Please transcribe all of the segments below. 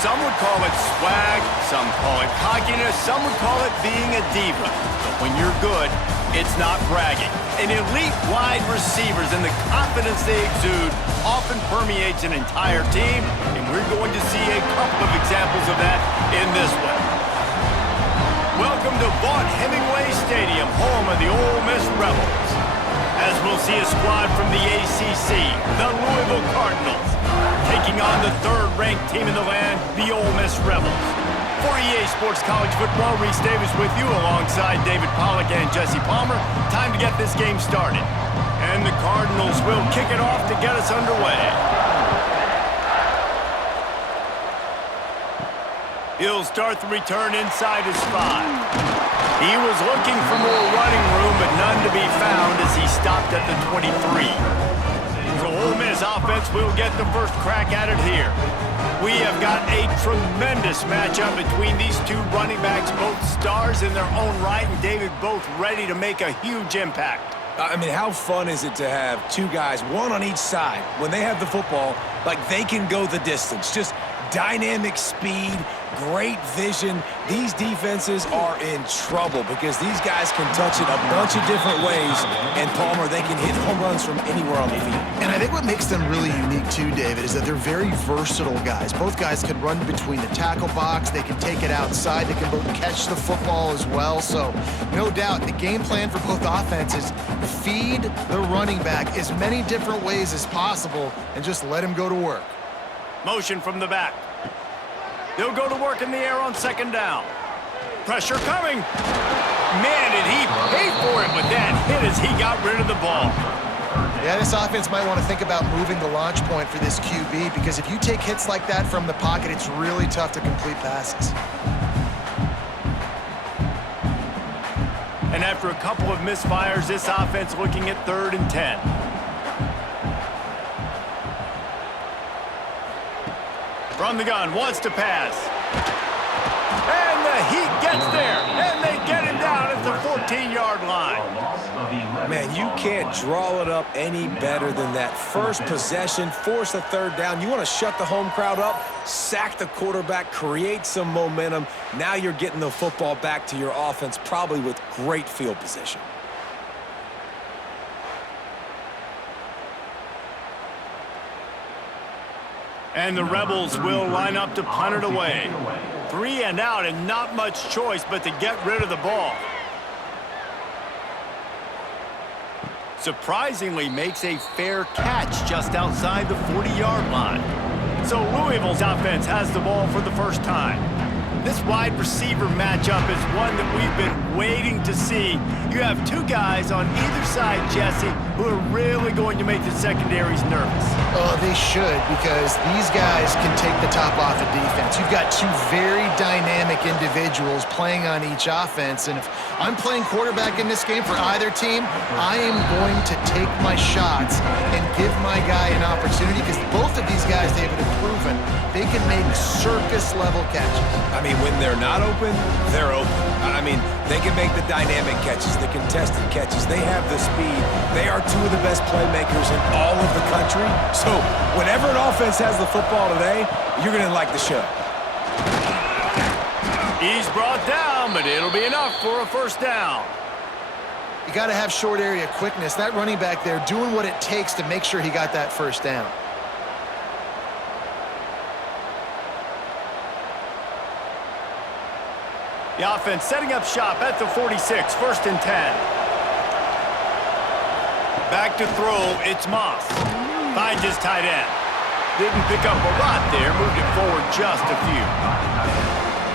Some would call it swag, some call it cockiness, some would call it being a diva. But when you're good, it's not bragging. An elite wide receivers and the confidence they exude often permeates an entire team, and we're going to see a couple of examples of that in this one. Welcome to Vaught Hemingway Stadium, home of the Ole Miss Rebels. As we'll see a squad from the ACC, the Louisville Cardinals, taking on the third-ranked team in the land, the Ole Miss Rebels. For EA Sports College Football, Reese Davis with you alongside David Pollack and Jesse Palmer. Time to get this game started. And the Cardinals will kick it off to get us underway. He'll start the return inside his 5. He was looking for more running room, but none to be found as he stopped at the 23. So Ole Miss offense will get the first crack at it here. We have got a tremendous matchup between these two running backs, both stars in their own right, and David, both ready to make a huge impact. I mean, how fun is it to have two guys, one on each side, when they have the football, like they can go the distance. Just dynamic speed, great vision. These defenses are in trouble because these guys can touch it a bunch of different ways, and Palmer, they can hit home runs from anywhere on the field. And I think what makes them really unique too, David, is that they're very versatile guys. Both guys can run between the tackle box, they can take it outside, they can both catch the football as well. So no doubt the game plan for both offenses, feed the running back as many different ways as possible and just let him go to work. Motion from the back. They'll go to work in the air on second down. Pressure coming. Man, did he pay for it with that hit as he got rid of the ball. Yeah, this offense might want to think about moving the launch point for this QB because if you take hits like that from the pocket, it's really tough to complete passes. And after a couple of misfires, this offense looking at 3rd and 10. From the gun, wants to pass. And the Heat gets there, and they get him down at the 14-yard line. Man, you can't draw it up any better than that. First possession, force a 3rd down. You want to shut the home crowd up, sack the quarterback, create some momentum. Now you're getting the football back to your offense, probably with great field position. And the Rebels will line up to punt it away. 3 and out and not much choice but to get rid of the ball. Surprisingly makes a fair catch just outside the 40-yard line. So Louisville's offense has the ball for the first time. This wide receiver matchup is one that we've been waiting to see. You have two guys on either side, Jesse, who are really going to make the secondaries nervous. Oh, they should, because these guys can take the top off of defense. You've got two very dynamic individuals playing on each offense, and if I'm playing quarterback in this game for either team, I am going to take my shots and give my guy an opportunity, because both of these guys, David, have proven they can make circus-level catches. I mean, when they're not open, they're open. I mean, they can make the dynamic catches, the contested catches. They have the speed. They are two of the best playmakers in all of the country. So whenever an offense has the football today, you're going to like the show. He's brought down, but it'll be enough for a first down. You got to have short area quickness. That running back there doing what it takes to make sure he got that first down. The offense setting up shop at the 46, 1st and 10. Back to throw, it's Moss. Finds his tight end. Didn't pick up a lot there, moved it forward just a few.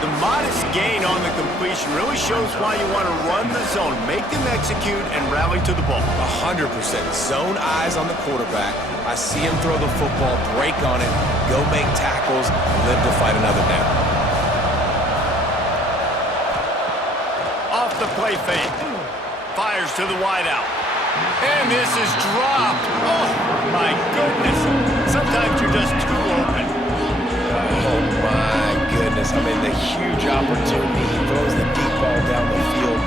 The modest gain on the completion really shows why you want to run the zone, make them execute, and rally to the ball. 100%. Zone eyes on the quarterback. I see him throw the football, break on it, go make tackles, live to fight another down. Off the play fake. Fires to the wideout. And this is dropped. Oh, my goodness. Sometimes you're just too open. Oh, my goodness. I mean, the huge opportunity. He throws the deep ball down the field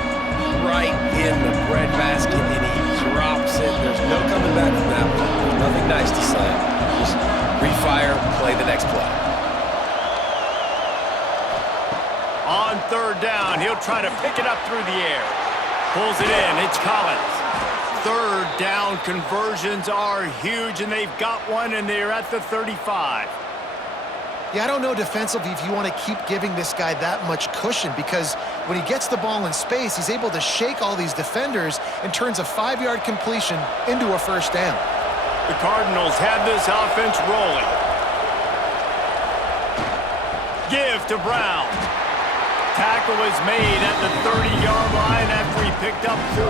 right in the breadbasket, and he drops it. There's no coming back from that one. There's nothing nice to say. Just refire, play the next play. On third down, he'll try to pick it up through the air. Pulls it in. It's Collins. Third down conversions are huge, and they've got one, and they're at the 35. Yeah, I don't know defensively if you want to keep giving this guy that much cushion, because when he gets the ball in space, he's able to shake all these defenders and turns a 5-yard completion into a first down. The Cardinals have this offense rolling. Give to Brown. Tackle is made at the 30-yard line after he picked up 4.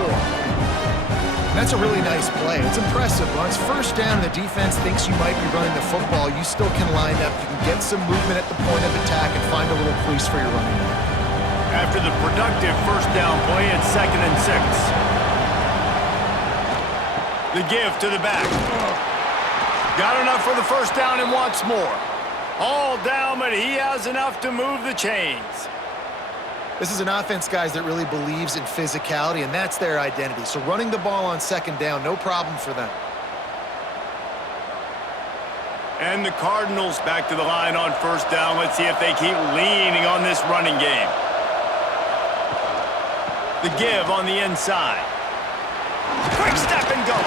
That's a really nice play. It's impressive. When it's first down and the defense thinks you might be running the football, you still can line up. You can get some movement at the point of attack and find a little crease for your running back. After the productive first down play, it's 2nd and 6. The give to the back. Got enough for the first down and wants more. All down, but he has enough to move the chains. This is an offense, guys, that really believes in physicality, and that's their identity. So running the ball on second down, no problem for them. And the Cardinals back to the line on first down. Let's see if they keep leaning on this running game. The give on the inside. Quick step and go.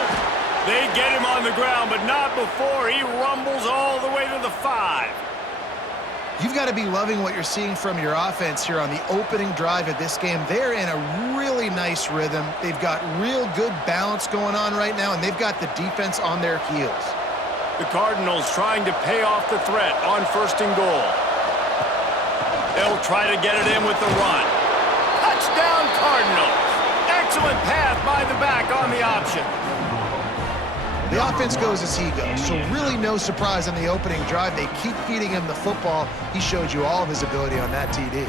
They get him on the ground, but not before he rumbles all the way to the 5. You've got to be loving what you're seeing from your offense here on the opening drive of this game. They're in a really nice rhythm. They've got real good balance going on right now, and they've got the defense on their heels. The Cardinals trying to pay off the threat on 1st and goal. They'll try to get it in with the run. Touchdown, Cardinals. Excellent pass by the back on the option. The offense goes as he goes, so really no surprise on the opening drive. They keep feeding him the football. He showed you all of his ability on that TD.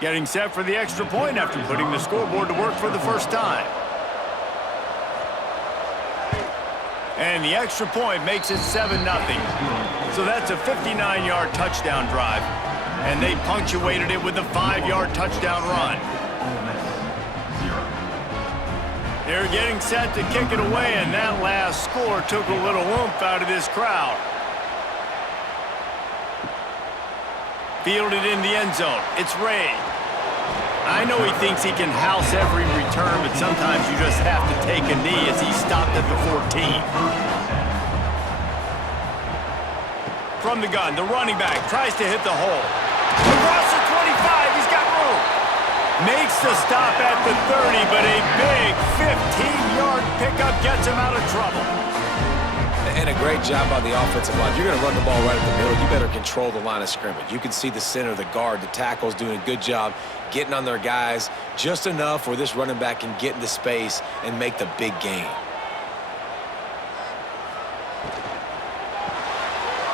Getting set for the extra point after putting the scoreboard to work for the first time. And the extra point makes it 7-0. So that's a 59-yard touchdown drive. And they punctuated it with a 5-yard touchdown run. They're getting set to kick it away, and that last score took a little oomph out of this crowd. Fielded in the end zone. It's Ray. I know he thinks he can house every return, but sometimes you just have to take a knee as he stopped at the 14. From the gun, the running back tries to hit the hole. Across the 25, he's got room. Makes the stop at the 30, but a big 15-yard pickup gets him out of trouble. And a great job on the offensive line. You're going to run the ball right at the middle. You better control the line of scrimmage. You can see the center, the guard, the tackles doing a good job getting on their guys just enough where this running back can get into space and make the big gain.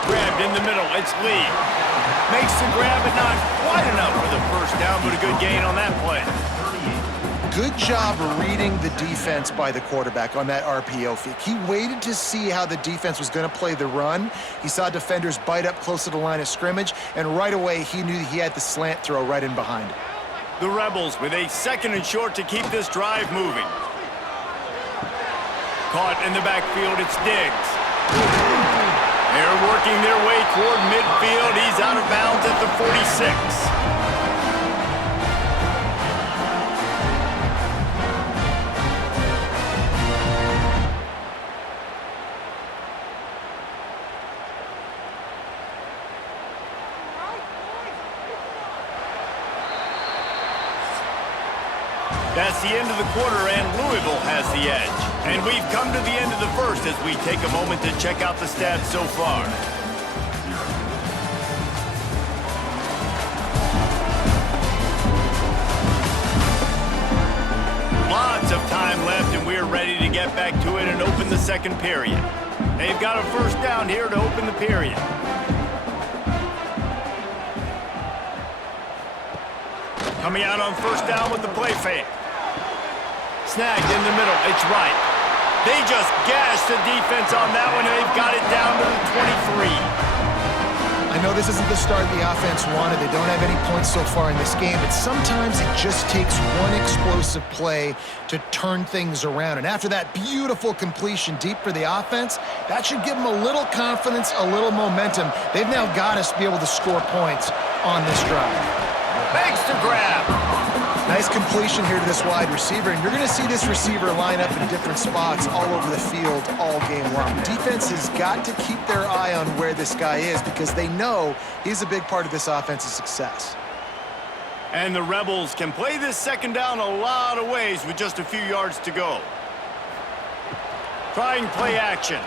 Grabbed in the middle. It's Lee. Makes the grab, but not quite enough for the first down, but a good gain on that play. Good job reading the defense by the quarterback on that RPO fake. He waited to see how the defense was going to play the run. He saw defenders bite up close to the line of scrimmage, and right away he knew he had the slant throw right in behind it. The Rebels with a 2nd and short to keep this drive moving. Caught in the backfield, it's Diggs. They're working their way toward midfield. He's out of bounds at the 46. That's the end of the quarter, and Louisville has the edge. And we've come to the end of the first as we take a moment to check out the stats so far. Lots of time left, and we're ready to get back to it and open the second period. They've got a first down here to open the period. Coming out on first down with the play fake. Snagged in the middle. It's right. They just gashed the defense on that one, and they've got it down to the 23. I know this isn't the start the offense wanted. They don't have any points so far in this game, but sometimes it just takes one explosive play to turn things around. And after that beautiful completion deep for the offense, that should give them a little confidence, a little momentum. They've now got us to be able to score points on this drive. Makes the grab. Nice completion here to this wide receiver, and you're going to see this receiver line up in different spots all over the field all game long. Defense has got to keep their eye on where this guy is because they know he's a big part of this offense's success. And the Rebels can play this second down a lot of ways with just a few yards to go. Trying play action.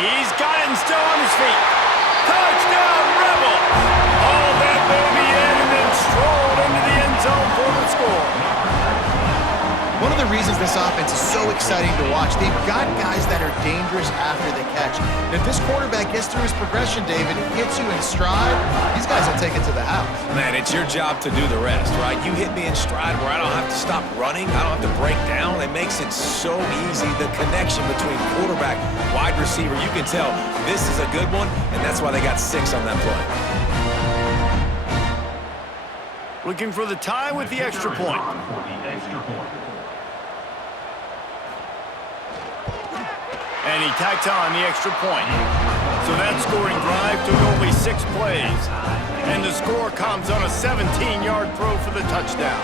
He's got it and still on his feet. Touchdown, Rebels! All that baby in and then strolled into the end zone for the score. One of the reasons this offense is so exciting to watch, they've got guys that are dangerous after the catch. And if this quarterback gets through his progression, David, and hits you in stride, these guys will take it to the house. Man, it's your job to do the rest, right? You hit me in stride where I don't have to stop running. I don't have to break down. It makes it so easy. The connection between quarterback, wide receiver, you can tell this is a good one, and that's why they got 6 on that play. Looking for the tie with the extra point. And he tacks on the extra point. So that scoring drive took only 6 plays. And the score comes on a 17-yard throw for the touchdown.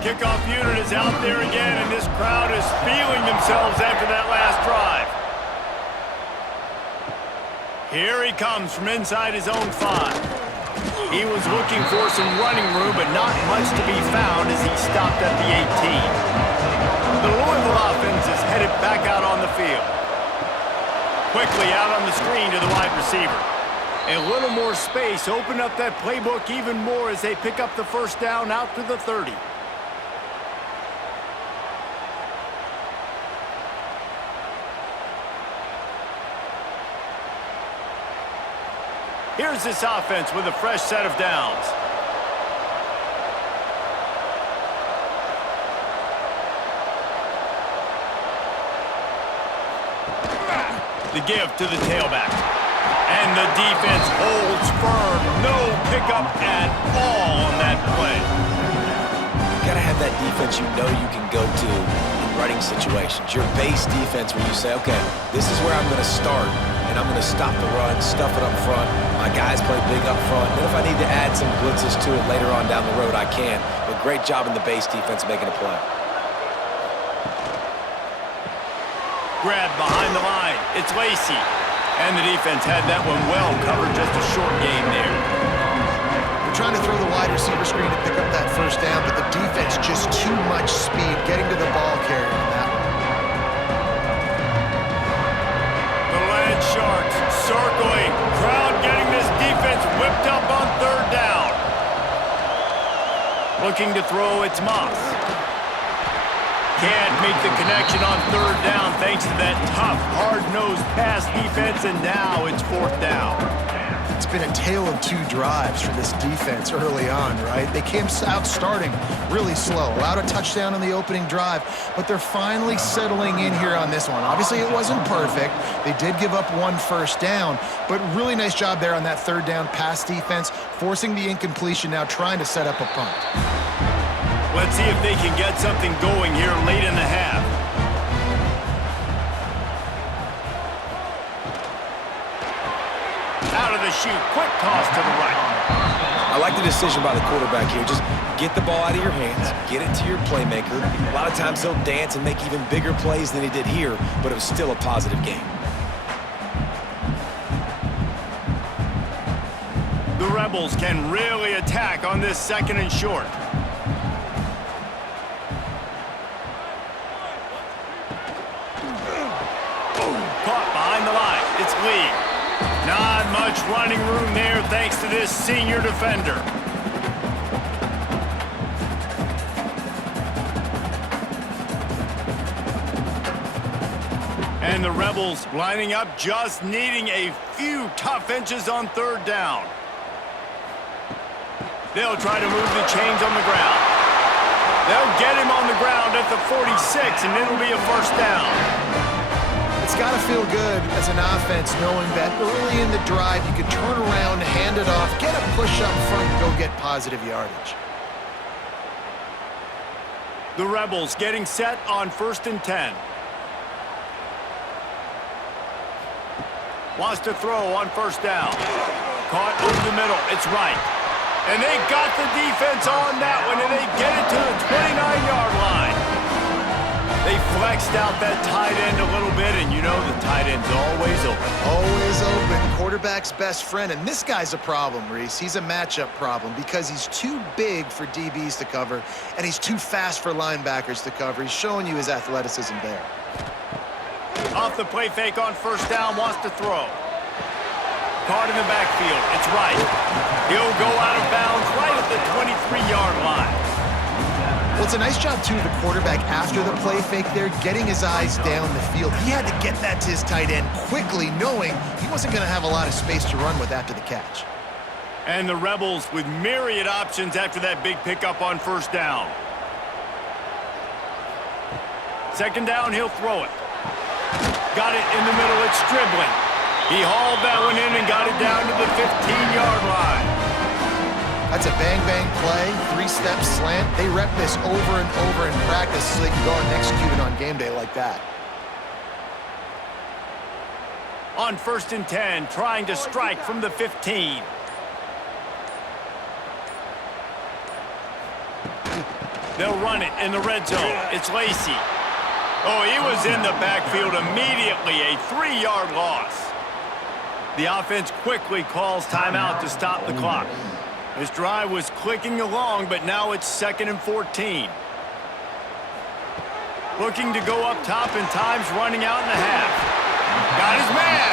Kickoff unit is out there again, and this crowd is feeling themselves after that last drive. Here he comes from inside his own 5. He was looking for some running room, but not much to be found as he stopped at the 18. The Louisville offense is headed back out on the field. Quickly out on the screen to the wide receiver. A little more space, open up that playbook even more as they pick up the first down out to the 30. Here's this offense with a fresh set of downs. The give to the tailback. And the defense holds firm. No pickup at all on that play. You got to have that defense you know you can go to in running situations. Your base defense where you say, okay, this is where I'm going to start, and I'm going to stop the run, stuff it up front. My guys play big up front. Then if I need to add some blitzes to it later on down the road, I can. But great job in the base defense making a play. Grab behind the line. It's Lacey. And the defense had that one well covered. Just a short game there. They're trying to throw the wide receiver screen to pick up that first down, but the defense just too much speed getting to the ball carrier on that one. The Land Sharks circling. Crowd getting this defense whipped up on 3rd down. Looking to throw, it's Moss. Can't make the connection on 3rd down thanks to that tough, hard-nosed pass defense, and now it's 4th down. It's been a tale of 2 drives for this defense early on, right? They came out starting really slow, allowed a touchdown on the opening drive, but they're finally settling in here on this one. Obviously, it wasn't perfect. They did give up 1 first down, but really nice job there on that 3rd down pass defense, forcing the incompletion, now trying to set up a punt. Let's see if they can get something going here late in the half. Out of the chute, quick toss to the right. I like the decision by the quarterback here. Just get the ball out of your hands, get it to your playmaker. A lot of times he'll dance and make even bigger plays than he did here, but it was still a positive game. The Rebels can really attack on this 2nd and short. Caught behind the line. It's Lee. Not much running room there thanks to this senior defender. And the Rebels lining up, just needing a few tough inches on 3rd down. They'll try to move the chains on the ground. They'll get him on the ground at the 46, and it'll be a first down. It's got to feel good as an offense knowing that early in the drive you can turn around, hand it off, get a push up front, and go get positive yardage. The Rebels getting set on 1st and 10. Wants to throw on 1st down. Caught over the middle. It's right. And they got the defense on that one, and they get it to the 29-yard line. They flexed out that tight end a little bit, and you know the tight end's always open. Always open. Quarterback's best friend. And this guy's a problem, Reese. He's a matchup problem because he's too big for DBs to cover, and he's too fast for linebackers to cover. He's showing you his athleticism there. Off the play fake on 1st down, wants to throw. Caught in the backfield. It's right. He'll go out of bounds right at the 23-yard line. Well, it's a nice job, too, of the quarterback after the play fake there, getting his eyes down the field. He had to get that to his tight end quickly, knowing he wasn't going to have a lot of space to run with after the catch. And the Rebels with myriad options after that big pickup on 1st down. 2nd down, he'll throw it. Got it in the middle, it's dribbling. He hauled that one in and got it down to the 15-yard line. That's a bang-bang play, 3-step slant. They rep this over and over in practice so they can go and execute it on game day like that. On 1st and 10, trying to strike from the 15. They'll run it in the red zone. It's Lacy. Oh, he was in the backfield immediately, a 3-yard loss. The offense quickly calls timeout to stop the clock. This drive was clicking along, but now it's 2nd and 14. Looking to go up top, and time's running out in the half. Got his man.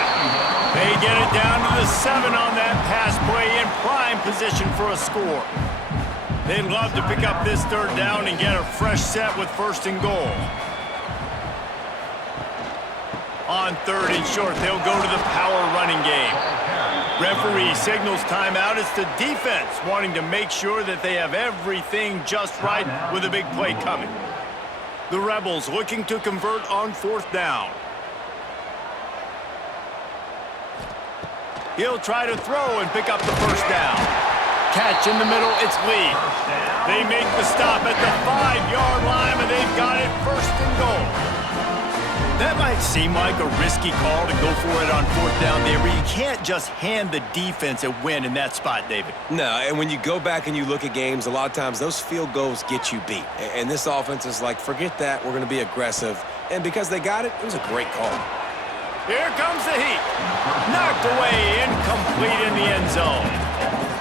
They get it down to the 7 on that pass play, in prime position for a score. They'd love to pick up this 3rd down and get a fresh set with 1st and goal. On 3rd and short, they'll go to the power running game. Referee signals timeout. It's the defense wanting to make sure that they have everything just right with a big play coming. The Rebels looking to convert on 4th down. He'll try to throw and pick up the 1st down. Catch in the middle, it's Lee. They make the stop at the 5-yard line, and they've got it 1st and goal. That might seem like a risky call to go for it on 4th down there, but you can't just hand the defense a win in that spot, David. No, and when you go back and you look at games, a lot of times those field goals get you beat. And this offense is like, forget that, we're going to be aggressive. And because they got it, it was a great call. Here comes the heat. Knocked away, incomplete in the end zone.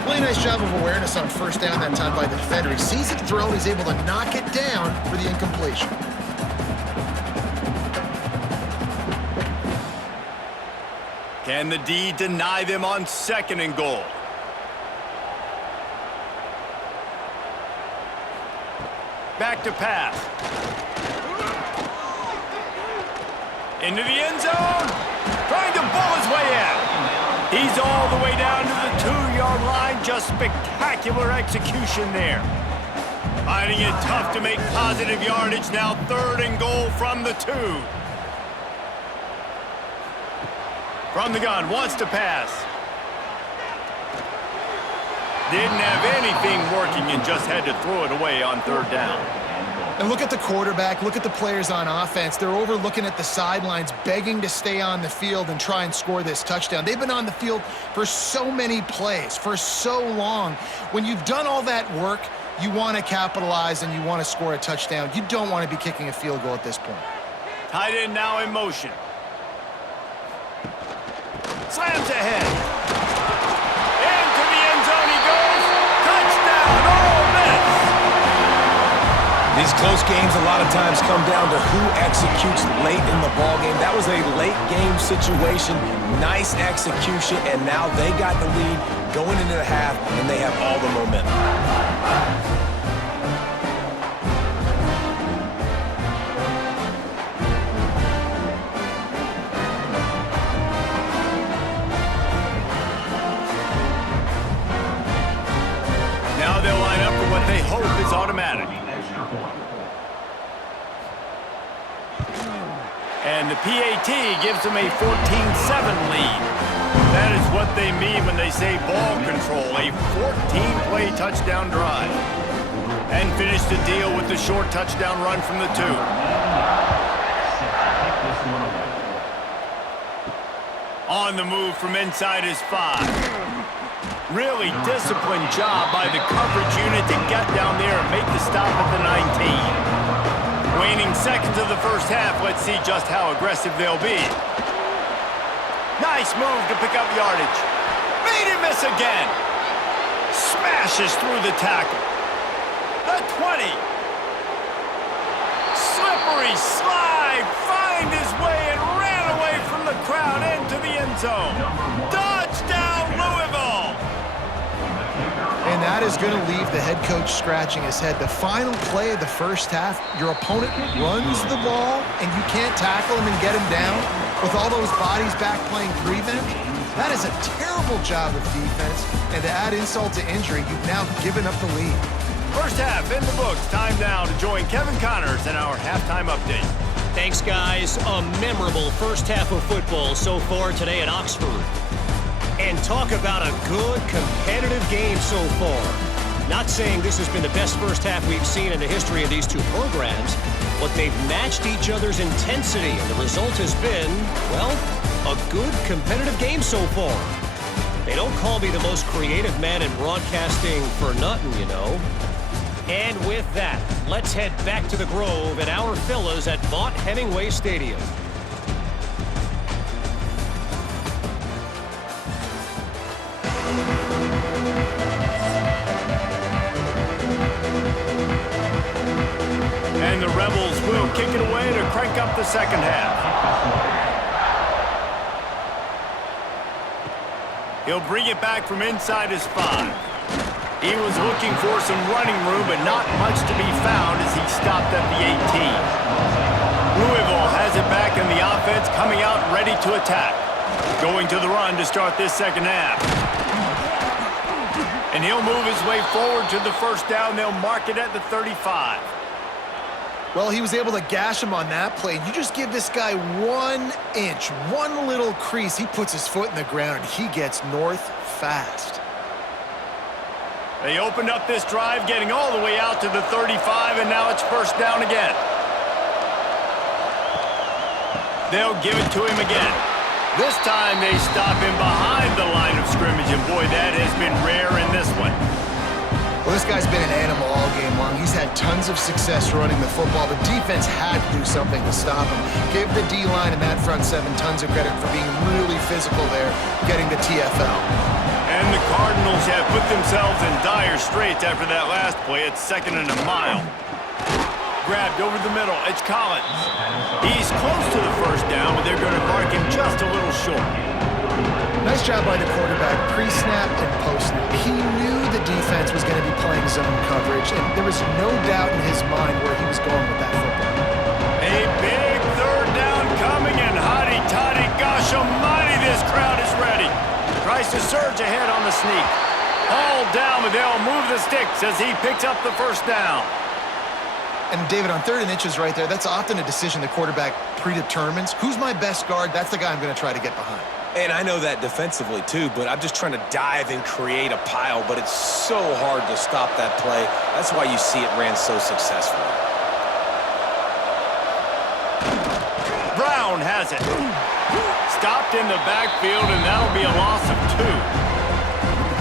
Really nice job of awareness on 1st down that time by the defender. He sees it thrown, he's able to knock it down for the incompletion. Can the D deny them on 2nd and goal? Back to pass. Into the end zone. Trying to bull his way in. He's all the way down to the 2-yard line. Just spectacular execution there. Finding it tough to make positive yardage. Now 3rd and goal from the 2. From the gun, wants to pass. Didn't have anything working and just had to throw it away on 3rd down. And look at the quarterback, look at the players on offense. They're over looking at the sidelines, begging to stay on the field and try and score this touchdown. They've been on the field for so many plays, for so long. When you've done all that work, you want to capitalize and you want to score a touchdown. You don't want to be kicking a field goal at this point. Tight end now in motion. Slams ahead. Into the end zone he goes. Touchdown, Ole Miss. These close games a lot of times come down to who executes late in the ballgame. That was a late game situation. Nice execution, and now they got the lead going into the half, and they have all the momentum. Now they'll line up for what they hope is automatic. And the PAT gives them a 14-7 lead. That is what they mean when they say ball control, a 14-play touchdown drive. And finish the deal with the short touchdown run from the 2. On the move from inside his 5. Really disciplined job by the coverage unit to get down there and make the stop at the 19. Waning seconds of the first half, let's see just how aggressive they'll be. Nice move to pick up yardage. Made him miss again. Smashes through the tackle. The 20. Slippery slide. Find his way and ran away from the crowd into the end zone. Touchdown, Louisville. And that is going to leave the head coach scratching his head. The final play of the first half, your opponent runs the ball, and you can't tackle him and get him down with all those bodies back playing prevent. That is a terrible job of defense, and to add insult to injury, you've now given up the lead. First half in the books. Time now to join Kevin Connors in our halftime update. Thanks, guys. A memorable first half of football so far today at Oxford. And talk about a good, competitive game so far. Not saying this has been the best first half we've seen in the history of these two programs, but they've matched each other's intensity, and the result has been, well, a good, competitive game so far. They don't call me the most creative man in broadcasting for nothing, you know. And with that, let's head back to the Grove and our fellas at Vaught Hemingway Stadium. And the Rebels will kick it away to crank up the second half. He'll bring it back from inside his 5. He was looking for some running room, but not much to be found as he stopped at the 18. Louisville has it back in the offense, coming out ready to attack. Going to the run to start this second half. And he'll move his way forward to the first down. They'll mark it at the 35. Well, he was able to gash him on that play. You just give this guy 1 inch, one little crease. He puts his foot in the ground, and he gets north fast. They opened up this drive, getting all the way out to the 35, and now it's first down again. They'll give it to him again. This time they stop him behind the line of scrimmage, and boy, that has been rare in this one. Well, this guy's been an animal all game long. He's had tons of success running the football. The defense had to do something to stop him. Gave the D-line and that front 7 tons of credit for being really physical there, getting the TFL. And the Cardinals have put themselves in dire straits after that last play. It's 2nd and a mile. Grabbed over the middle. It's Collins. He's close to the first down, but they're going to mark him just a little short. Nice job by the quarterback, pre-snap and post-snap. He knew the defense was going to be playing zone coverage, and there was no doubt in his mind where he was going with that football. A big third down coming, and hotty-toddy, gosh almighty, this crowd is ready. Tries to surge ahead on the sneak. Hauled down, but they'll move the sticks as he picks up the first down. And David, on 3rd and inches right there, that's often a decision the quarterback predetermines. Who's my best guard? That's the guy I'm going to try to get behind. And I know that defensively, too, but I'm just trying to dive and create a pile, but it's so hard to stop that play. That's why you see it ran so successfully. Brown has it. Stopped in the backfield, and that'll be a loss of 2.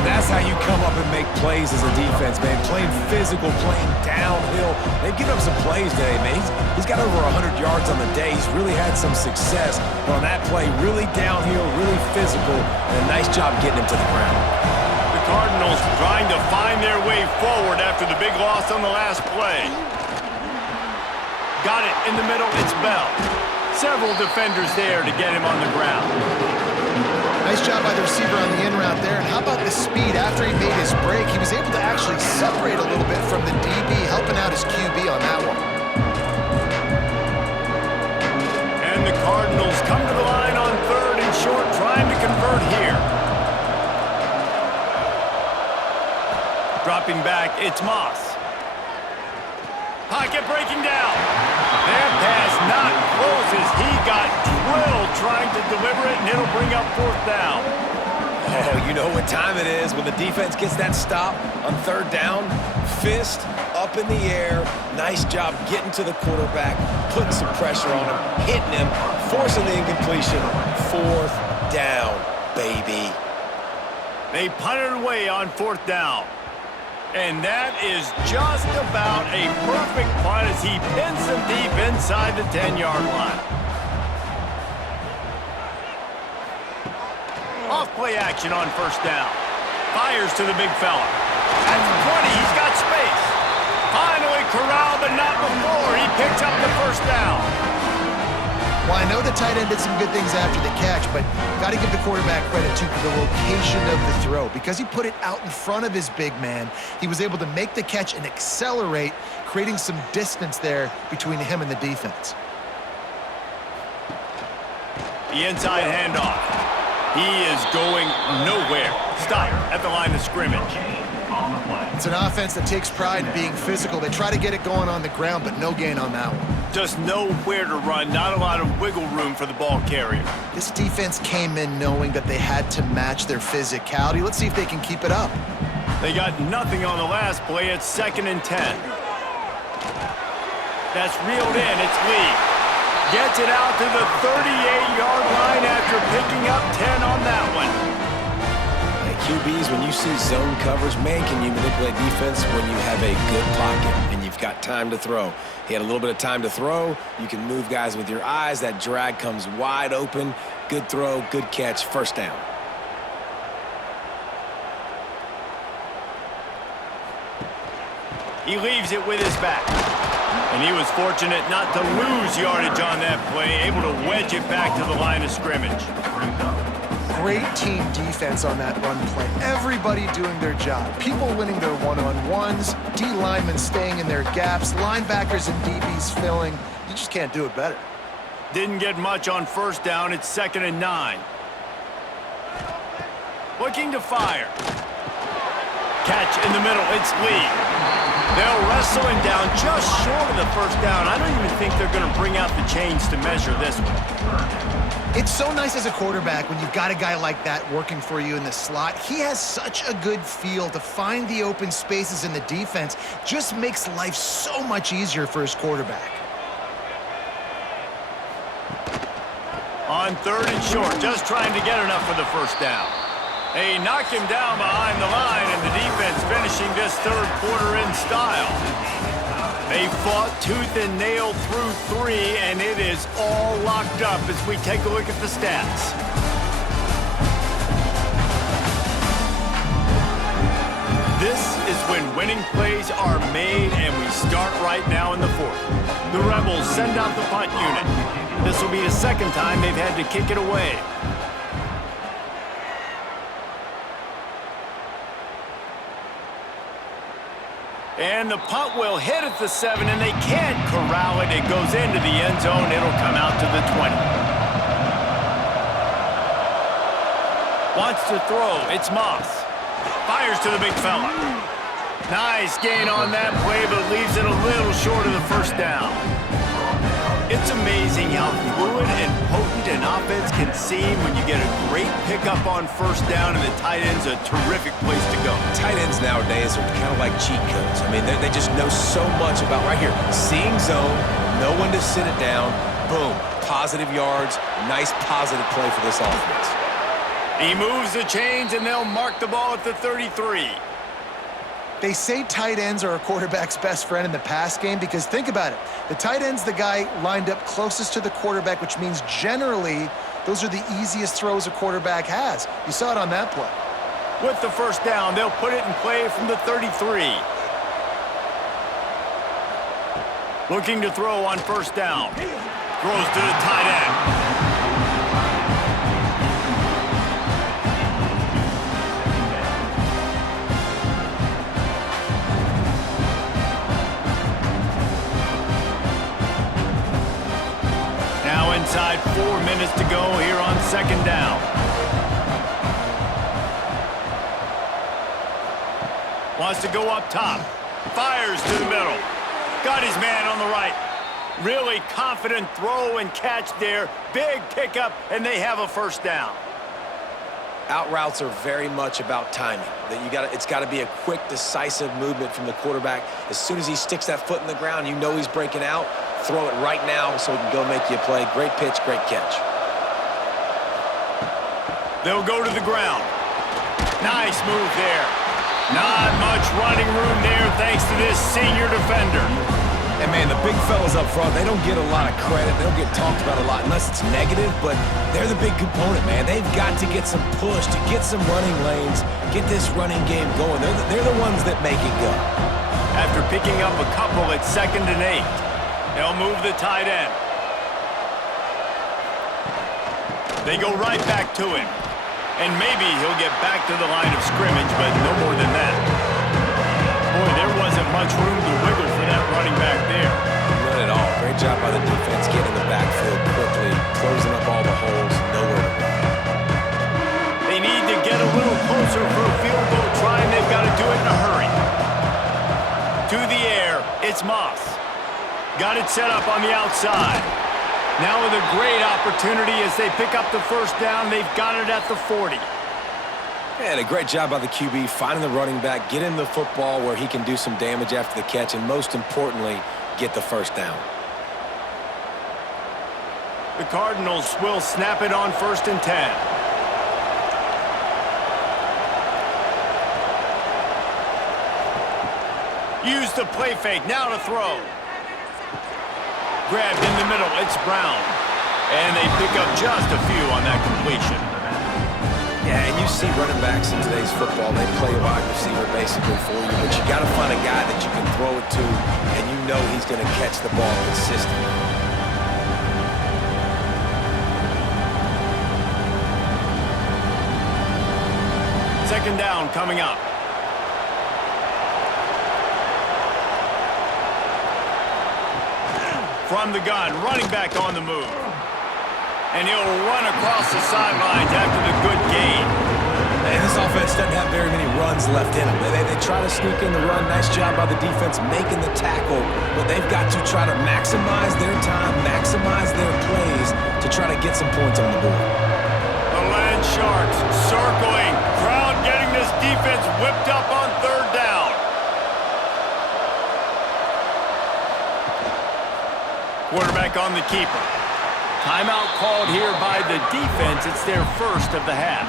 That's how you come up and make plays as a defense, man. Playing physical, playing downhill. They've given up some plays today, man. He's got over 100 yards on the day. He's really had some success. But on that play, really downhill, really physical, and a nice job getting him to the ground. The Cardinals trying to find their way forward after the big loss on the last play. Got it in the middle. It's Bell. Several defenders there to get him on the ground. Nice job by the receiver on the in route there. And how about the speed after he made his break? He was able to actually separate a little bit from the DB, helping out his QB on that one. And the Cardinals come to the line on 3rd and short, trying to convert here. Dropping back, it's Moss. Pocket breaking down. Their pass not closes. He got trying to deliver it, and it'll bring up fourth down. Oh, you know what time it is when the defense gets that stop on third down. Fist up in the air. Nice job getting to the quarterback, putting some pressure on him, hitting him, forcing the incompletion. Fourth down, baby. They punted away on fourth down. And that is just about a perfect punt as he pins them deep inside the 10-yard line. Off play action on first down. Fires to the big fella. At the 20, he's got space. Finally corralled, but not before. He picks up the first down. Well, I know the tight end did some good things after the catch, but got to give the quarterback credit to the location of the throw. Because he put it out in front of his big man, he was able to make the catch and accelerate, creating some distance there between him and the defense. The inside handoff. He is going nowhere. Stop at the line of scrimmage. It's an offense that takes pride in being physical. They try to get it going on the ground, but no gain on that one. Just nowhere to run, not a lot of wiggle room for the ball carrier. This defense came in knowing that they had to match their physicality. Let's see if they can keep it up. They got nothing on the last play. It's 2nd and 10. That's reeled in. It's Lee. Gets it out to the 38-yard line after picking up 10 on that one. QBs, when you see zone coverage, man, can you manipulate defense when you have a good pocket and you've got time to throw. He had a little bit of time to throw. You can move guys with your eyes. That drag comes wide open. Good throw, good catch, first down. He leaves it with his back. And he was fortunate not to lose yardage on that play, able to wedge it back to the line of scrimmage. Great team defense on that run play. Everybody doing their job. People winning their one-on-ones, D linemen staying in their gaps, linebackers and DBs filling. You just can't do it better. Didn't get much on first down. It's 2nd and 9. Looking to fire. Catch in the middle. It's Lee. They'll wrestle him down just short of the first down. I don't even think they're going to bring out the chains to measure this one. It's so nice as a quarterback when you've got a guy like that working for you in the slot. He has such a good feel to find the open spaces in the defense. Just makes life so much easier for his quarterback. On 3rd and short, just trying to get enough for the first down. They knock him down behind the line, and the defense finishing this third quarter in style. They fought tooth and nail through 3, and it is all locked up as we take a look at the stats. This is when winning plays are made, and we start right now in the 4th. The Rebels send out the punt unit. This will be the 2nd time they've had to kick it away. And the punt will hit at the 7, and they can't corral it. It goes into the end zone. It'll come out to the 20. Wants to throw. It's Moss. Fires to the big fella. Nice gain on that play, but leaves it a little short of the first down. It's amazing how fluid and potent an offense can seem when you get a great pickup on first down, and the tight end's a terrific place to go. Tight ends nowadays are kind of like cheat codes. I mean, they just know so much about right here. Seeing zone, know when to sit it down, boom, positive yards, nice positive play for this offense. He moves the chains, and they'll mark the ball at the 33. They say tight ends are a quarterback's best friend in the pass game because think about it. The tight end's the guy lined up closest to the quarterback, which means generally those are the easiest throws a quarterback has. You saw it on that play. With the first down, they'll put it in play from the 33. Looking to throw on first down. Throws to the tight end. Inside 4 minutes to go here on 2nd down. Wants to go up top. Fires to the middle. Got his man on the right. Really confident throw and catch there. Big pickup, and they have a first down. Out routes are very much about timing. It's got to be a quick, decisive movement from the quarterback. As soon as he sticks that foot in the ground, you know he's breaking out. Throw it right now so he can go make you a play. Great pitch, great catch. They'll go to the ground. Nice move there. Not much running room there thanks to this senior defender. And, man, the big fellas up front, they don't get a lot of credit. They don't get talked about a lot unless it's negative, but they're the big component, man. They've got to get some push, to get some running lanes, get this running game going. They're the ones that make it go. After picking up a couple at 2nd and 8, they'll move the tight end. They go right back to him. And maybe he'll get back to the line of scrimmage, but no more than that. Boy, there wasn't much room to wiggle for that running back there. Not at all. Great job by the defense getting in the backfield quickly, closing up all the holes, nowhere to run. They need to get a little closer for a field goal try, and they've got to do it in a hurry. To the air, it's Moss. Got it set up on the outside. Now with a great opportunity as they pick up the first down, they've got it at the 40. And a great job by the QB, finding the running back, get him the football where he can do some damage after the catch, and most importantly, get the first down. The Cardinals will snap it on 1st and 10. Use the play fake, now to throw. Grabbed in the middle, it's Brown. And they pick up just a few on that completion. Yeah, and you see running backs in today's football, they play a wide receiver basically for you, but you got to find a guy that you can throw it to, and you know he's going to catch the ball consistently. Second down coming up. From the gun, running back on the move. And he'll run across the sidelines after the good gain. And this offense doesn't have very many runs left in them. They try to sneak in the run. Nice job by the defense making the tackle. But they've got to try to maximize their time, maximize their plays to try to get some points on the board. The Land Sharks circling. Crowd getting this defense whipped up on 3rd down. Quarterback on the keeper. Timeout called here by the defense. It's their first of the half.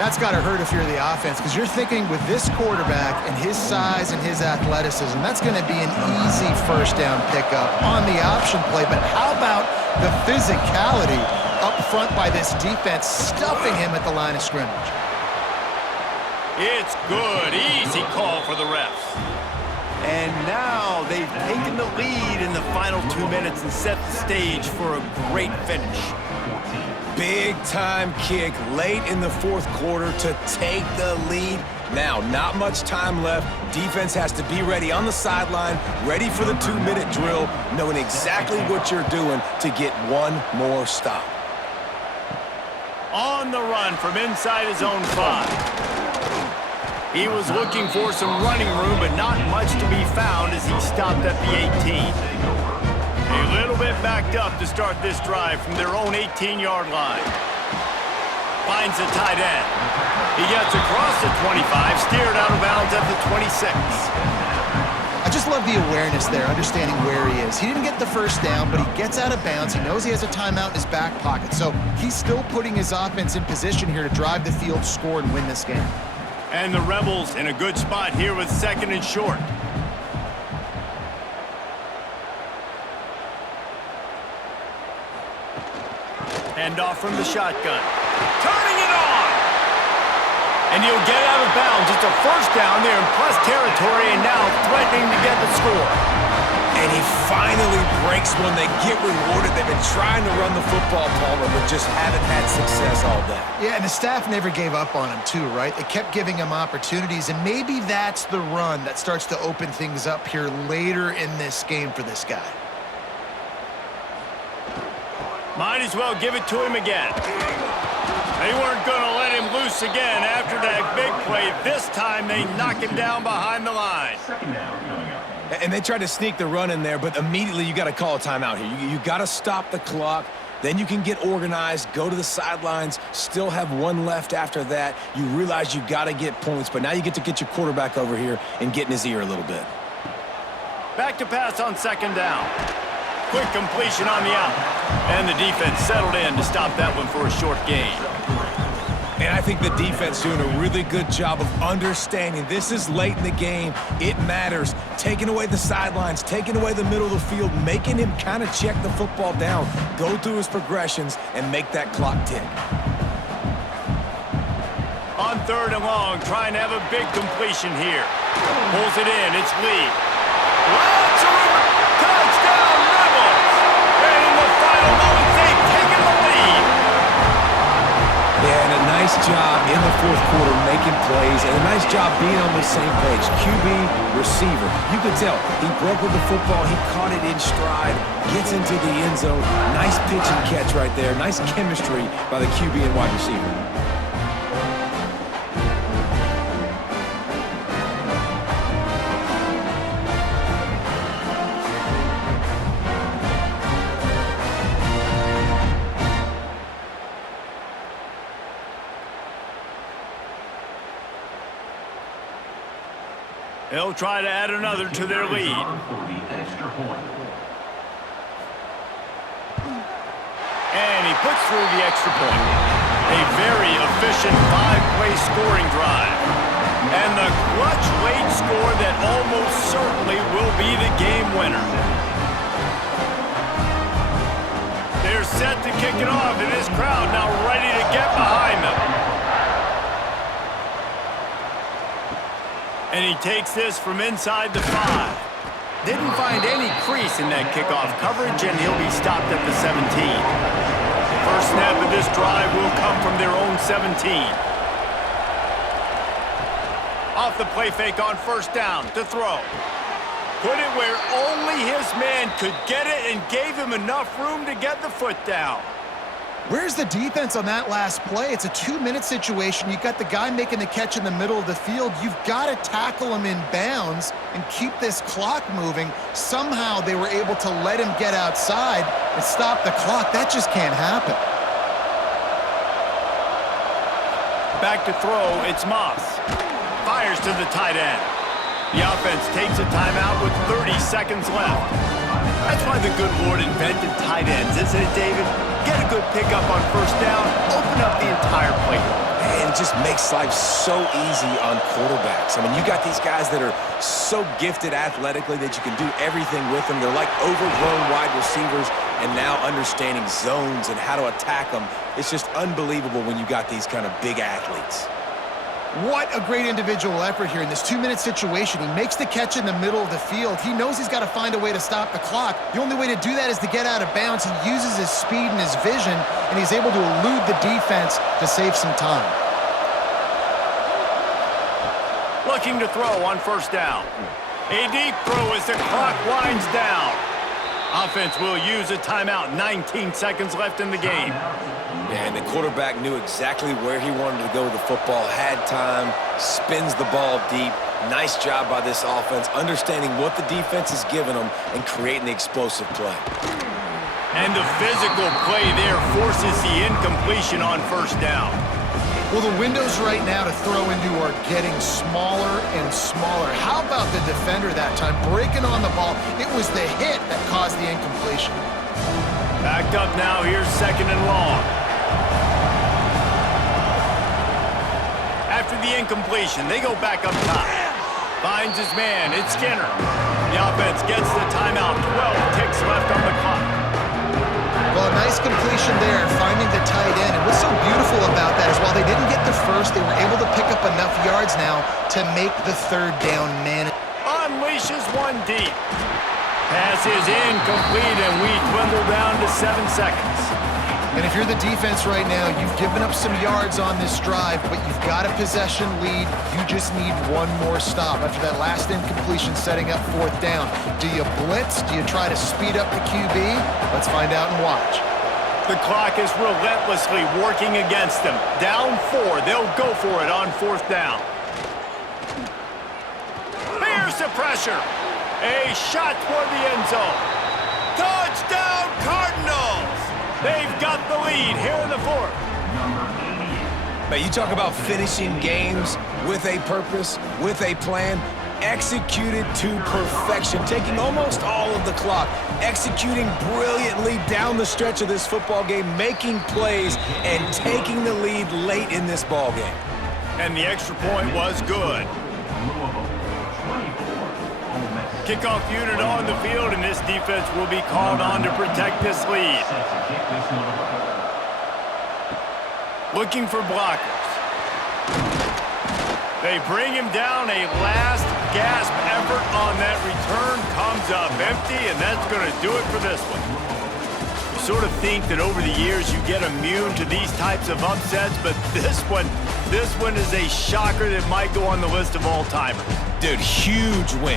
That's got to hurt if you're the offense, because you're thinking with this quarterback and his size and his athleticism, that's going to be an easy first down pickup on the option play. But how about the physicality up front by this defense, stuffing him at the line of scrimmage? It's good. Easy call for the refs. And now they've taken the lead in the final 2 minutes and set the stage for a great finish. Big-time kick late in the 4th quarter to take the lead. Now, not much time left. Defense has to be ready on the sideline, ready for the 2-minute drill, knowing exactly what you're doing to get one more stop. On the run from inside his own 5. He was looking for some running room, but not much to be found as he stopped at the 18. A little bit backed up to start this drive from their own 18-yard line. Finds the tight end. He gets across the 25, steered out of bounds at the 26. I just love the awareness there, understanding where he is. He didn't get the first down, but he gets out of bounds. He knows he has a timeout in his back pocket, so he's still putting his offense in position here to drive the field, score, and win this game. And the Rebels in a good spot here with 2nd and short. Hand off from the shotgun. Turning it on! And he'll get out of bounds. It's a first down there in plus territory and now threatening to get the score. And he finally breaks one. They get rewarded. They've been trying to run the football, Palmer, but just haven't had success all day. Yeah, and the staff never gave up on him too, right? They kept giving him opportunities, and maybe that's the run that starts to open things up here later in this game for this guy. Might as well give it to him again. They weren't going to let him loose again after that big play. This time they knock him down behind the line. 2nd down coming up. And they tried to sneak the run in there, but immediately you got to call a timeout here. You got to stop the clock. Then you can get organized, go to the sidelines, still have one left after that. You realize you got to get points, but now you get to get your quarterback over here and get in his ear a little bit. Back to pass on second down. Quick completion on the out. And the defense settled in to stop that one for a short gain. And I think the defense doing a really good job of understanding this is late in the game. It matters. Taking away the sidelines, taking away the middle of the field, making him kind of check the football down, go through his progressions, and make that clock tick. On third and long, trying to have a big completion here. Pulls it in. It's Lee. Lots of room. Touchdown, Rebels! And in the final moments, they've taken the lead. Yeah, and a nice job in the fourth quarter making plays, and a nice job being on the same page. QB, receiver. You could tell he broke with the football. He caught it in stride, gets into the end zone. Nice pitch and catch right there. Nice chemistry by the QB and wide receiver. They'll try to add another to their lead. And he puts through the extra point. A very efficient 5-play scoring drive. And the clutch late score that almost certainly will be the game winner. They're set to kick it off, and this crowd now ready to get behind them. And he takes this from inside the 5. Didn't find any crease in that kickoff coverage, and he'll be stopped at the 17. First snap of this drive will come from their own 17. Off the play fake on first down to throw. Put it where only his man could get it and gave him enough room to get the foot down. Where's the defense on that last play? It's a 2-minute situation. You've got the guy making the catch in the middle of the field. You've got to tackle him in bounds and keep this clock moving. Somehow they were able to let him get outside and stop the clock. That just can't happen. Back to throw, it's Moss. Fires to the tight end. The offense takes a timeout with 30 seconds left. That's why the good Lord invented tight ends, isn't it, David? Get a good pickup on first down, open up the entire playbook. And it just makes life so easy on quarterbacks. I mean, you got these guys that are so gifted athletically that you can do everything with them. They're like overgrown wide receivers, and now understanding zones and how to attack them. It's just unbelievable when you got these kind of big athletes. What a great individual effort here in this 2-minute situation. He makes the catch in the middle of the field. He knows he's got to find a way to stop the clock. The only way to do that is to get out of bounds. He uses his speed and his vision, and he's able to elude the defense to save some time. Looking to throw on first down. A deep throw as the clock winds down. Offense will use a timeout. 19 seconds left in the game. And the quarterback knew exactly where he wanted to go with the football, had time, spins the ball deep. Nice job by this offense, understanding what the defense is giving them and creating the explosive play. And the physical play there forces the incompletion on first down. Well, the windows right now to throw into are getting smaller and smaller. How about the defender that time breaking on the ball? It was the hit that caused the incompletion. Backed up now, here's second and long. After the incompletion, they go back up top. Finds his man, it's Skinner. The offense gets the timeout, 12 ticks left on the clock. Well, a nice completion there, finding the tight end. And what's so beautiful about that is while they didn't get the first, they were able to pick up enough yards now to make the third down man. Unleashes one deep. Pass is incomplete, and we dwindle down to 7 seconds. And if you're the defense right now, you've given up some yards on this drive, but you've got a possession lead. You just need one more stop after that last incompletion setting up fourth down. Do you blitz? Do you try to speed up the QB? Let's find out and watch. The clock is relentlessly working against them. Down 4, they'll go for it on fourth down. There's the pressure. A shot toward the end zone. Touchdown, Cardinals! They've got the lead here in the fourth. Man, you talk about finishing games with a purpose, with a plan, executed to perfection, taking almost all of the clock, executing brilliantly down the stretch of this football game, making plays, and taking the lead late in this ball game. And the extra point was good. Kickoff unit on the field, and this defense will be called on to protect this lead. Looking for blockers. They bring him down. A last gasp effort on that return comes up empty, and that's going to do it for this one. You sort of think that over the years you get immune to these types of upsets, but this one is a shocker that might go on the list of all-timers. Dude, huge win.